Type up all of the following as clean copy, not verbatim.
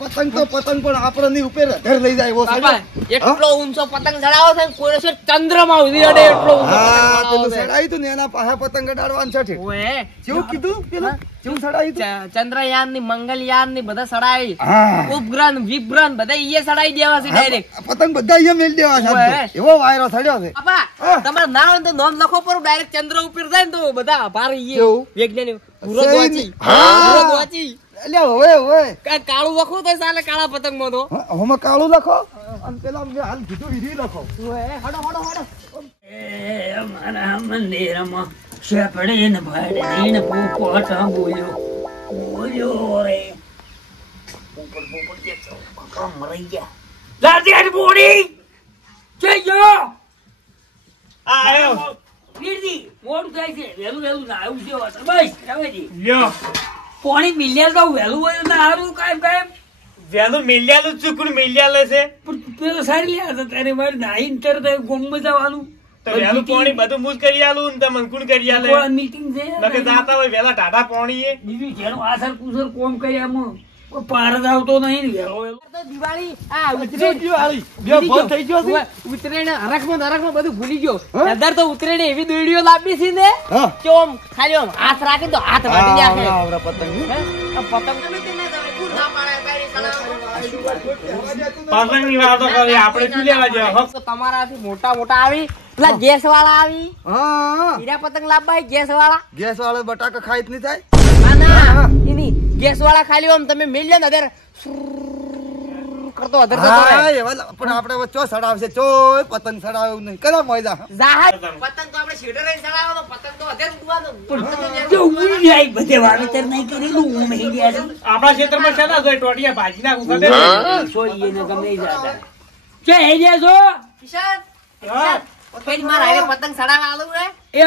પતંગ તો પતંગ પણ આપણને ઉપર ધર લઈ જાય એવો છે એટલો ઊંચો પતંગ ચડાવો છે કોઈ છે ચંદ્રમાં ઉડી અડે એટલો ઊંચો હા પેલું ચડાઈ તું ને એના પાસે પતંગ અડાડવાનું છે ઠીક ઓએ કેવું કીધું પેલું કેવું ચડાઈ તું ચંદ્રયાન ની મંગલયાન ની બધા ચડાઈ ઉપગ્રહ વિભ્રહ બધા ઈએ ચડાઈ દેવા છે ડાયરેક્ટ પતંગ બધા અહીંયા મેલ દેવા છે એવો વાયરો થડ્યો છે બાપા તમારું નામ તો નામ લખો પર ડાયરેક્ટ ચંદ્ર ઉપર જાય ને તો બધા આભાર ઈએ વૈજ્ઞાનિક પૂરો દોચી અલ્યા ઓય ઓય કાળું લખો તો ચાલે કાળા પતંગ માં તો હમ કાળું લખો અને પેલા મે હાલ કીધું ઈરી લખો હડો હડો હડો એ અમારા મંદિરમાં શેપડે ને ભાડે ને પોપટ બોલ્યો રે પોપટ કે કામ મરી ગયા લાજે બોડી જયો આયો ફીરદી મોડું થાય છે વેલું ના આવું છે વાત બસ આવેજી લ્યો પાણી મિલ્યા તો વેલું હોય ના હારું કામ વેલું મિલ્યાલું ચૂકું મિલ્યાલે છે પેલો સારી લ્યા હતા તારે મારે નાઈ ઇન્ટર તો ગોમમાં જવાનું તો વેલું પાણી બધું મુજ કરી આલું ને તમને કોણ કરી આલે મીટિંગ છે નકે જાતા હોય વેલા ટાટા પાણી એ બીજું જેનો આસર કુસર કોમ કરી આમ પાર આવતો નહીં ને વેલો તો દિવાળી આ ઉતરેણ બે બંધ થઈ ગયો છે ઉતરેણ હરખમાં બધું ભૂલી ગયો નદર તો ઉતરેણ એવી દોડીઓ લાવી છે ને કે આમ ખાલી આમ હાથ રાખે તો હાથ વાટી જાય આવરા પતંગ પતંગ તમે તે ના તમે પૂર ના પાડે કાઈ પતંગ ની વાતો કરી આપણે શું લેવા જેવા તો તમારાથી મોટા આવી પેલા ગેસ વાળા આવી હા હીરા પતંગ લાવવા ગેસ વાળા ગેસ વાળો બટાકા ખાઈ જ નહીં થાય ના એની ગેસ વાળા ખાલી આમ તમે મેલ લે ને અધર કરતો અધર હા એવા પણ આપણે વચ્ચો સડાવશે ચોય પતંગ સડાવ્યું નહીં કરા મોયદા જાહર પતંગ તો આપણે શેડર લઈને ચડાવો તો પતંગ તો અધર ઉડવાનો જો ઉડી જાય બધે વાવેતર નહીં કરેલું હું મેં ગયા છું આપણા ક્ષેત્રમાં છે ને ટોટિયા ભાજી નાખું ખબર સોરી એને ગમે જાતા કે હે જે છો કિશન ફેર માર આરે પતંગ ચડાવવા આલું રે એ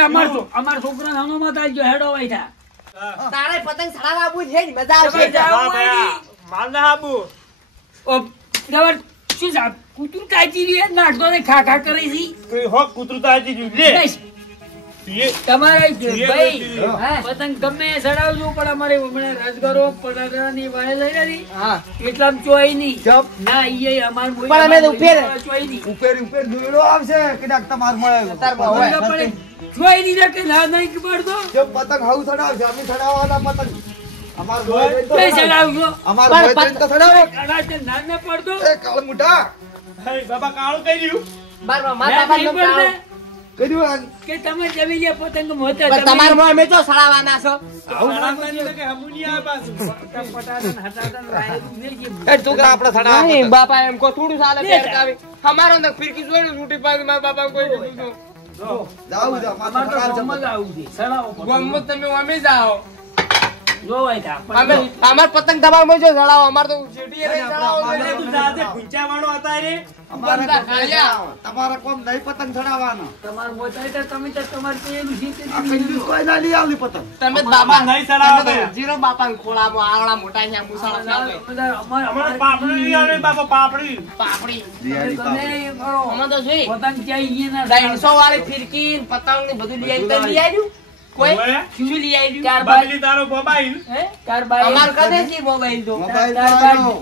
અમાર છોકરા નાનો માં તાજો હેડો વાઈઠા તારે પતંગ ચડાવવા આવું છે ને મજા આવશે માલ ના આબુ ઓ દવર શું સાબ કુતુર કાચી રે નાટતો ને ખા કરી છી કોઈ હોક કૂતરું તો આજી જુ લે તમારે ભાઈ પતંગ ગમે ચડાવજો પણ અમારે હમણાં રાજગરો પડાની વાળે લઈ રહી હા એટલામ ચોઈ ની જપ ના ઈ અમાર પણ અમે તો ઉપર ચોઈ ની ઉપર દોડો આવશે કદાચ તમાર મળે ચોઈ ની રે કે ના નહીં પડતો જો પતંગ હાઉ સડાવશે અમે સડાવવાના પતંગ અમાર જોઈ તો તે ચડાવજો અમાર જોઈ તો સડાવો કદાચ ના ન પડતો એ કાળ મુઠા હે બાબા કાળું કરી રહ્યું બાર માતા બાર કર્યું કે તમે જમી લે પતંગ મોતે પણ તમાર માં અમે તો સડાવવાના છો કે હમુની આ બાજુ પટાડન હટાડન રાયરું ને એ છોકરા આપણે સડાવવા નહીં બાપા એમ કો થોડું ચાલે ફેરકાવી અમારો ને ફિરકી જોઈને છૂટી પાડી મારા બાપા કોઈ દીધું જાવ જા અમાર તો ગમત આવું છે સડાવો ગમત તમે અમે જાઓ જોવાય તા અમે અમાર પતંગ તમાર માં જો સડાવો અમાર તો શેટીએ રહી સડાવો તું જાતે ગુંચા વાળો હતા રે તમારા કોમ નહીં પતંગ સડાવવાનો તમાર મોતા તો તમે તો તમાર પેલું જીતે આ કંજૂસ કોઈ ના લઈ આવલી પતંગ તમે બાપા નહીં સડાવતા જીરો બાપાને ખોળામાં આવડા મોટા છે મુસાળા છે અમારે પાપડી નહીં આવે બાપા પાપડી પાપડી તમે કરો અમે તો જોઈ પતંગ ચાઈ ના 300 વાળી ફિરકી પતંગ ને બધું લઈ આવી લઈ આવ્યું કોઈ શું લઈ આવ્યું ચાર બાર બદલી તારો મોબાઈલ હે ચાર બાર અમાર કદે છે મોબાઈલ તો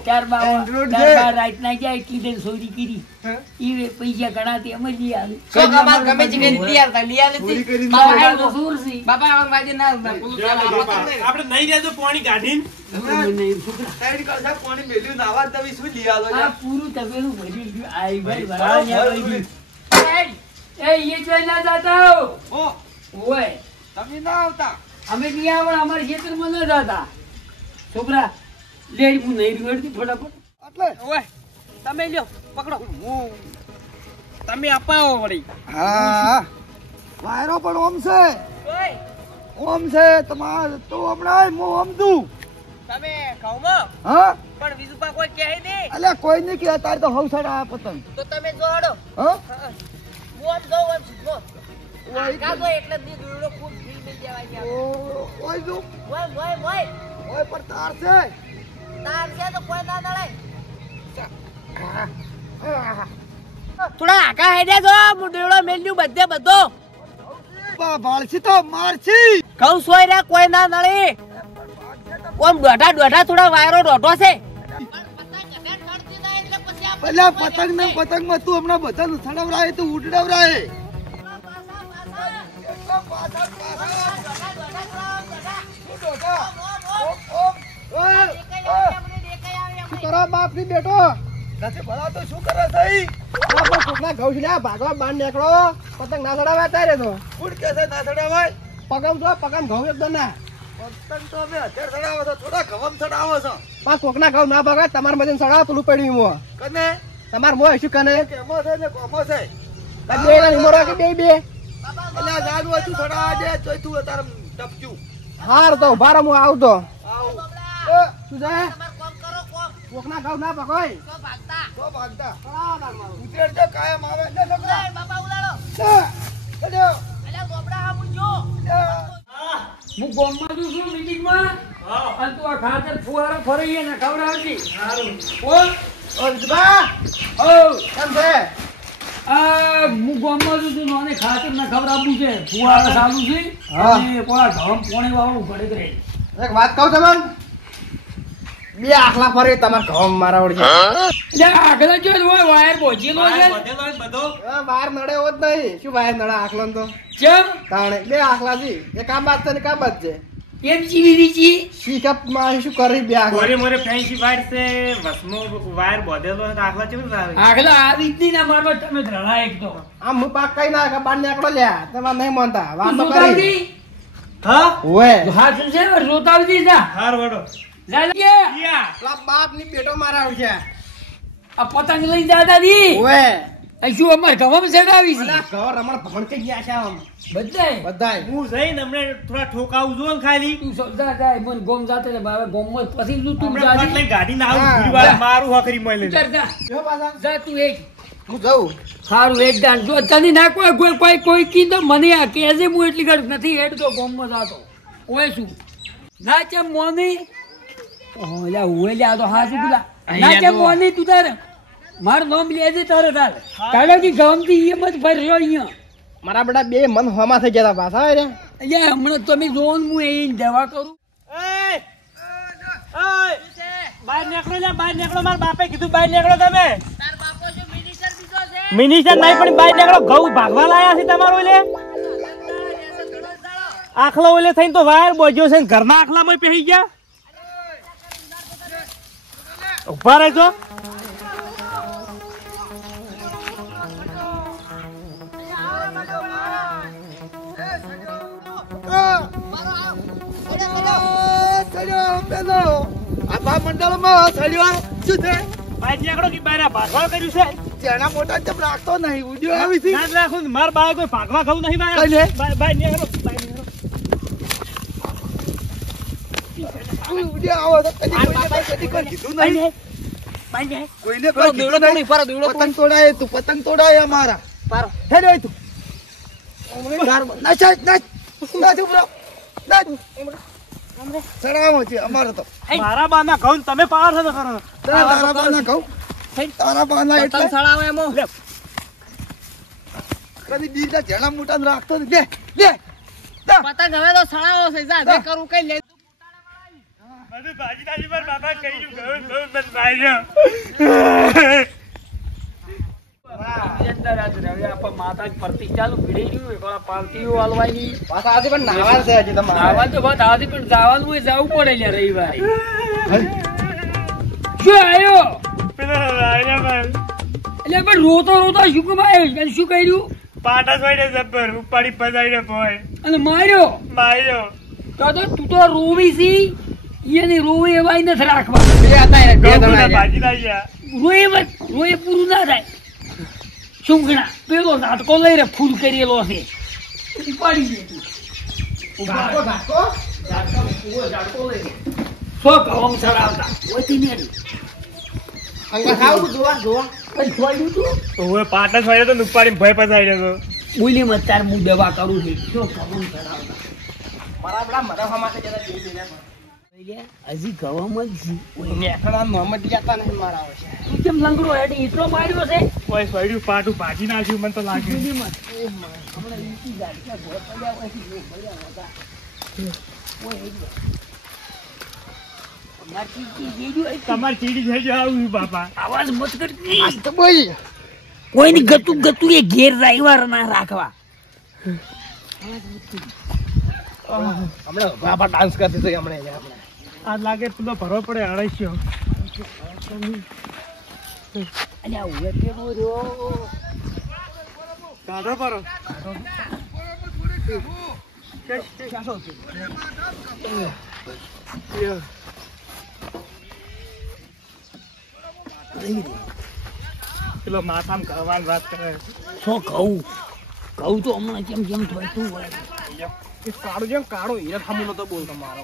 ચાર બાર Android ચાર છે. બાર રાઈટ ના જાય એટલી દેર ચોરી કરી ઈ પૈસા ગણાતી અમે લઈ આવી શું અમાર ગમે છે કે લઈ આવતા લઈ આવે ચોરી છે કરીને બાપા આ તો સુર છે બાપા આમ વાજે ના આપણે નહીં રહેજો પાણી કાઢીને સાઈડ કરતા પાણી મેલ્યું નાવા દવી શું લઈ આલો આ પૂરું તપેલું ભરી ગયું આઈ ભાઈ વાળા એ ઈ જોઈ ના જાતા ઓ ઓય તમે ના આવતા અમે નહીં આવણ અમારા ખેતરમાં ન જાતા છોકરા લે હું નહીં રેડતી ફટાફટ એટલે ઓય તમે લ્યો પકડો તમે અપાવો વળી હા વાયરો પણ ઓમ છે ઓય ઓમ છે તમાર તો હમણાં હું ઓમ દઉં તમે કહું હા પણ બીજું પા કોઈ કહે નહીં અલ્યા કોઈ નહીં કે તારે તો હવસડા આ પતંગ તો તમે જોડો હા હું આમ જોઉં આમ સીધો આખા તો એટલે જ નહીં દોરડો ખૂબ ફ્રી થઈ જવાય ગયા ઓય જો ઓય ઓય પર તાર છે તાર છે તો કોઈ ના નડે થોડા આખા હેડ્યા જો મુડેડો મેલ્યું બધે બધો બાળસી તો મારસી કહું સોય રે કોઈ ના નડે ઓમ દોઢા થોડા વાયરો દોઢો છે પેલા પતંગ ને પતંગ માં તું હમણાં બધા સડાવરાય તું ઉડાવરાય. શું કરો બાપ ની બેટો? નથી ભણાતો શું કરે છે? કોકના ઘઉં છે ભાગવા બાર નીકળો. પતંગ ના ચડાવે અત્યારે તો કોણ કે છે ના ચડાવાય? પગમ જો પગમ ઘઉં એકદમ ના. પતંગ તો અમે અત્યારે ચડાવો છો, થોડા ઘવમ ચડાવો છો. પણ કોકના ઘઉં ના ભાગે તમારે મજન ચડાવે પેલું પડ્યું મો. કને તમારે મો શું કને કે એમાં છે ને કોમો છે. બે ના નિમરો કે બે એટલે આ જાડું હતું ચડાવા દે તોય તું અત્યારે ટપક્યું. હાર તો ઉભા રહો હું આવતો. આવું શું છે કોકના ઘઉં ના ભાગોય તો ભાગતા ઉતેરજો કાયમ આવે ને છોકરા. હું ગામમાં છું છું મીટિંગમાં અને તું આ ખાતર ફુવારો ફરી ને ખવડાવતી બોલ કેમ છે? હું ગામમાં છું છું નાને ખાતર ને ખવડાવવું છે ફુવારો ચાલુ છે અને કોળા ઘઉં પોણી વાળું ઘડી કરે એક વાત કહું તમને, બે આખલા ફરી તમારે ઘઉં મારા ઓળખે આગળ જો હોય વાયર પહોંચેલો છે બધો બહાર નડે એવો જ નહીં. શું બહાર નડે આખલો તો ચમ તાણે બે આખલા છે. એક આ બાદ છે ને કા બાદ છે. એમ ચીવી દીચી શીકપ માં શું કરી બે આખલા? મોરે મોરે ફેન્સી વાયર છે વસમો વાયર બોધેલો છે આખલા કેવું આવે આગળ આવી જ નહીં ને મારવા તમે ધડા એક તો આમ હું પાક કઈ ના બાર નીકળો લ્યા તમારે નહીં માનતા વાત તો કરી. જોતાવતી હા ઓય હા શું છે જોતાવતી જા હાર વડો જા લે. યા પેલા બાપ ની બેટો મારા આવશે. આ પતંગ લઈ જા દાદી ઓય આ શું અમાર ગવામાં ચડાવી છે પેલા ઘર રમણ ભણ કે ગયા છે આમ બધાય બધાય. હું જઈને હમણે થોડા ઠોકાવું છું ને ખાલી તું સમજા જાય મને ગોમ જાતે ને બાવે ગોમમાં પછી તું તું હમણે જાજી. ફટ લઈને ગાડી ના આવું હા, બીજી વાર જા. મારું હકરી મળે ઉતર જા. જો પાછા જા તું એક હું જઉં. સારું એક દાન જો તને ના કોઈ કીધો મને આ કેજે હું એટલી ઘડ નથી હેડતો ગોમમાં જાતો ઓય શું ના ચમ મોની ઓલા ઓય લ્યા તો હા શું પેલા ના ચમ મોની તું તારે મારું નામ લેજે તારે તારે કાઢોથી ગમતી એમ જ ફર્યો અહીંયા મારા બેટા બે મન હોમાં થઈ ગયા હતા પાછા રે. અહીંયા હમણાં તમે જોવો ને હું એ દવા કરું બહાર નીકળો લે બહાર નીકળો મારા બાપે કીધું બહાર નીકળો તમે મિનિસ્ટર નહીં પણ બહાર નીકળો ઘઉં ભાગવા લાયા છે તમારો ઓલે આખલો ઓલે થઈને તો વાયર બોજ્યો છે ને ઘરના આખલામાં પહેરી ગયા ઉભા રહેજો મંડળમાં સડ્યો શું છે? બહાર નીકળો કે બહાર ભાગવા કર્યું છે જેના મોટા ચપ રાખતો નહીં ઉડ્યો આવી છે. ના જ રાખું ને, મારા બાએ કોઈ ભાગવા ખાવું નહીં બહાર. કઈ લે? બહાર નીકળો બહાર નીકળો ઉડ્યો આવો તો કદી કોઈ કીધું નહીં. કોઈને કોઈ કીધું નહીં. પતંગ તોડાય તું પતંગ તોડાય અમારા હેડ્યો તું ચડાવો છે અમારે તો મારા બાના ઘઉં તમે પાર છો તો કરો તારા બાના કહું તારા બાના એટલે કદી બીજા જેના મોટા ને રાખતો નથી. લે લે પતંગ હવે તો સળાવો છે જા જે કરું કઈ લે બધું ભાજીદારી પર બાબા કહી ગયું ઘઉં બસ ભાઈઓ માતા પરતી ચાલુ ભીડી રહ્યું પાલતીઓ હાલવાની પાછા આજે પણ નાવા છે હજી તમારે. આવા તો વાત આથી પણ જવાનું હોય જવું પડે લ્યા રવિવારે શું આવ્યો પેલો રાયલા ભાઈ એટલે પણ રોતો રોતો શું કેમ આવ્યો અને શું કર્યું પાટા સોડે જબ્બર ઉપાડી પજાઈને ભોય અને માર્યો માર્યો તો તું તો રોવી છી એની રોવી એવાય નથી રાખવા બે હતા એ, બે ઘઉં જણા રહ્યા. ભાજીદારી રોએ પૂરું ના થાય ચૂંકણા પેલો ઝાટકો લઈ રે ફૂલ કરેલો છે ઉપાડી દે તું. ઝાટકો, ઝાટકો? ઝાટકો લઈ રે સો ઘઉં ચડાવતા ઓયથી મેળ્યું અંગા ખાવું જોવા જોવા. કઈ છોડ્યું તું ઓવે પાટા સોડે તો ઉપાડી ભય પજાઈને તો બોલી મત તાર હું દવા કરું છું શું ઘઉં ચડાવતા મારા પેલા મરાઠામાં થઈ ગયા હતા, બે જણા. હજી ઘઉં જ નેકળા મોહમ્મદ જતા નહીં મારા આવે છે. તું કેમ લંગડો હેડી એટલો માર્યો છે કોઈ સોડ્યું પાટું ભાજી નાખ્યું મને તો લાગે બોલી મત હમણાં ઈકી ગાડી ક્યાં ઘોર પડ્યા હોય છે, જો પડ્યા હતા. ઓય, એ જ વાત. તમારી ચીડી થઈ જાય આવું બાપા. આવાજ મત કરતી. આજ તો બોલ. કોઈની ગતું ગતું એ ઘેર ડ્રાઈવર ના રાખવા. હમણાં બાપા ડાન્સ કરતી હતી હમણાં. આ લાગે પેલો ભરવો પડે 250. અલ્યા ઉવે પેલો રહ્યો. કાઢો પરો. પેલો માથામાં કરવાની વાત કરે. શું કહું તો હમણાં કેમ કેમ થતું હોય. કાળો જેમ કાળો હીરા ખામું નતો બોલતો મારો.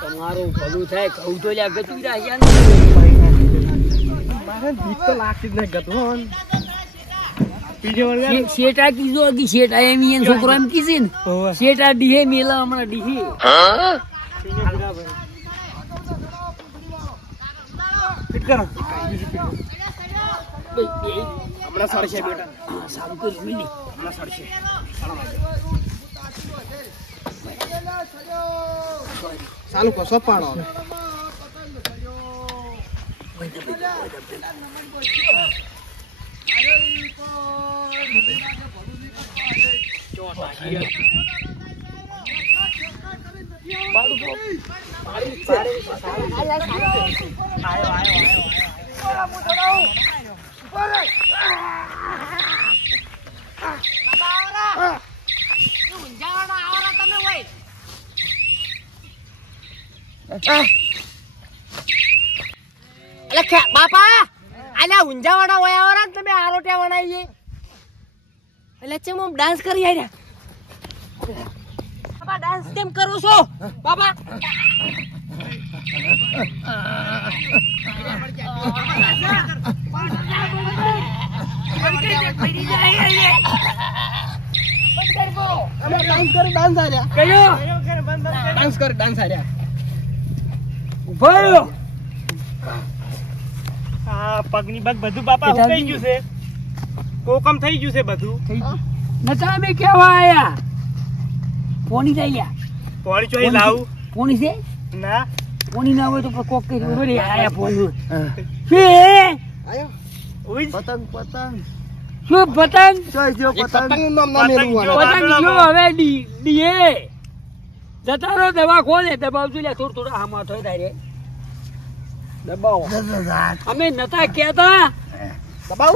તમારું ભલું થાય કહું તો લ્યા ગતું રહ્યા મારે બીક તો લાગતી જ નહીં ગતું. બીજો વાર શેટા કીધો કે શેટા એમ ઈ છોકરો એમ કીધી ને શેટા ડીહે મેલા હમણાં ડીહે હમણાં સડશે બેટા. સારું કર્યું મિલી હમણાં સડશે. ચાલુ કશો પાડો. બાપા અલ્યા ઊંઝાવાળા વયાવાળા ને તમે આરોટ્યા વણાઈએ એટલે ચેમ હું ડાન્સ કરી આયા બાપા ડાન્સ કેમ કરો છો બાપા ડાન્સ આર્યા. ઉભા આ પગની બગ બધું બાપા ઉકાઈ ગયું છે. કોકમ થઈ ગયું છે બધું. નતા અમે કેવા આયા પોણી લઈ લ્યા પોણી ચોઈ લાવું પોણી છે ના પોણી ના હોય તો કોક કરી ઓરે આયા પોણી છે ઓય પતંગ પતંગ શું પતંગ પતંગનું નામ ના લેવું આને. પતંગ જો હવે ડીએ જતા રહો દવા ખોલે દબાવજો લ્યા થોડું થોડું આમાં થઈ થાય રે દબાવો અમે નતા કેતા દબાવ.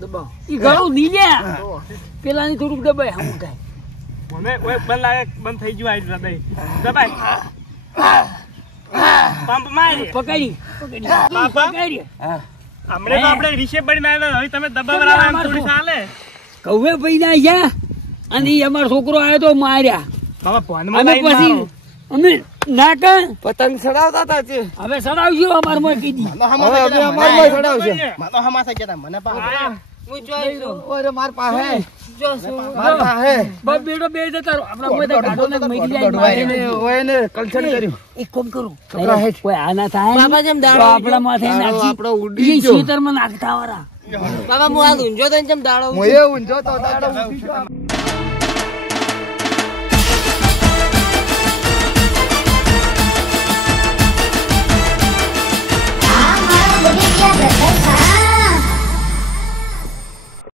દબાવ ઈ ઘણું નીલ્યા પેલાની થોડુંક દબાય હમ થાય અમે ઓય બંધ લાગે બંધ થઈ ગયું આ દબાઈ દબાઈ પંપ મારી પકડી બાપા? પકડી હમણે તો આપણે રિશેપ બની આવ્યો હવે તમે દબાવરા એમ થોડી ચાલે. કૌવે ભાઈ ના ગયા અને ઈ અમારો છોકરો આવ્યો તો માર્યા બાબા ભોનમાં અમે લાઈન પછી લાવો. અમે નાકા પતંગ ચડાવતા હતા તે. હવે સડાવજો અમાર માં કીધી માનો હમાસા હવે કહેતા અમાર મને. માં ચડાવશે. માનો હમાસા કહેતા મને પાછો. આયા. હું જોઈ છું ઓરે માર પાસે જો છું માર પાસે બસ બેડો બે જતા રહો આપણા કોઈ કાઢો ને મરી જાય મારે ને. ઓય ને કલ્ચર કર્યું. એક કામ કરું છોકરા હેઠ. કોઈ આના થાય બાબા જેમ તો દાડો આપણા માથે દાડો નાખી આપણો ઉડી ઈ ગયો. ખેતરમાં નાખતા વાળા બાબા હું આ ઊંઝો તો જેમ દાડો મોયે ઊંઝો તો દાડો ઉઠી ગયો.